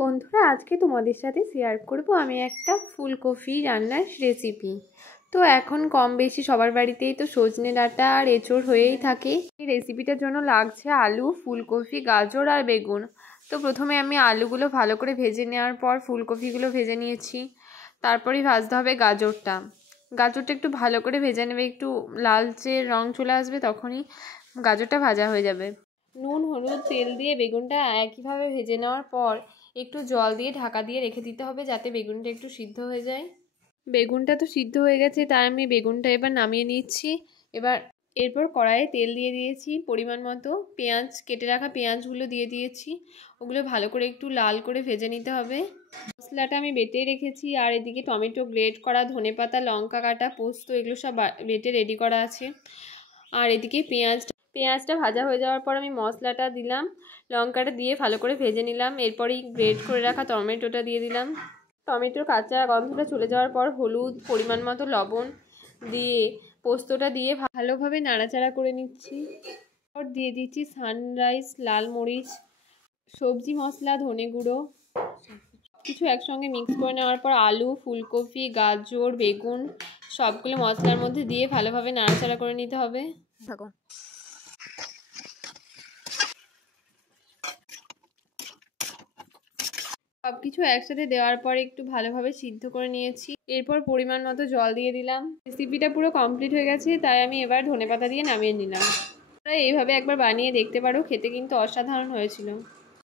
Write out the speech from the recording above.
বন্ধুরা, আজকে তোমাদের সাথে শেয়ার করব আমি একটা ফুলকপি রান্নার রেসিপি। তো এখন কম বেশি সবার বাড়িতেই তো সজনে ডাঁটা আর এঁচোড় হয়েই থাকে। এই রেসিপিটার জন্য লাগছে আলু, ফুলকপি, গাজর আর বেগুন। তো প্রথমে আমি আলুগুলো ভালো করে ভেজে নেওয়ার পর ফুলকপিগুলো ভেজে নিয়েছি। তারপরেই ভাজতে হবে গাজরটা। গাজরটা একটু ভালো করে ভেজে নেবে, একটু লালচে রং চলে আসবে, তখনই গাজরটা ভাজা হয়ে যাবে। নুন, হলুদ, তেল দিয়ে বেগুনটা একইভাবে ভেজে নেওয়ার পর একটু জল দিয়ে ঢাকা দিয়ে রেখে দিতে হবে, যাতে বেগুনটা একটু সিদ্ধ হয়ে যায়। বেগুনটা তো সিদ্ধ হয়ে গেছে, তাই আমি বেগুনটা এবার নামিয়ে নিচ্ছি। এরপর কড়াইয়ে তেল দিয়ে দিয়েছি পরিমাণ মতো। পেঁয়াজ, কেটে রাখা পেঁয়াজগুলো দিয়ে দিয়েছি। ওগুলো ভালো করে একটু লাল করে ভেজে নিতে হবে। মশলাটা আমি বেটে রেখেছি, আর এদিকে টমেটো গ্রেট করা, ধনেপাতা, লঙ্কা কাটা, পোস্ত, এগুলো সব বেটে রেডি করা আছে। আর এদিকে পেঁয়াজটা ভাজা হয়ে যাওয়ার পর আমি মশলাটা দিলাম, লঙ্কাটা দিয়ে ভালো করে ভেজে নিলাম। এরপরই গ্রেট করে রাখা টমেটোটা দিয়ে দিলাম। টমেটোর কাঁচা গন্ধটা চলে যাওয়ার পর হলুদ, পরিমাণ মতো লবণ দিয়ে পোস্তটা দিয়ে ভালোভাবে নাড়াচাড়া করে নিচ্ছি। এরপর দিয়ে দিচ্ছি সানরাইজ লাল মরিচ, সবজি মশলা, ধনে গুঁড়ো, কিছু একসঙ্গে মিক্স করে নেওয়ার পর আলু, ফুলকপি, গাজর, বেগুন সবগুলো মশলার মধ্যে দিয়ে ভালোভাবে নাড়াচাড়া করে নিতে হবে। সব কিছু একসাথে দেওয়ার পর একটু ভালোভাবে সিদ্ধ করে নিয়েছি। এরপর পরিমাণ মতো জল দিয়ে দিলাম। রেসিপিটা পুরো কমপ্লিট হয়ে গেছে, তাই আমি এবার ধনেপাতা দিয়ে নামিয়ে নিলাম। তোমরা এইভাবে একবার বানিয়ে দেখতে পারো, খেতে কিন্তু অসাধারণ হয়েছিল।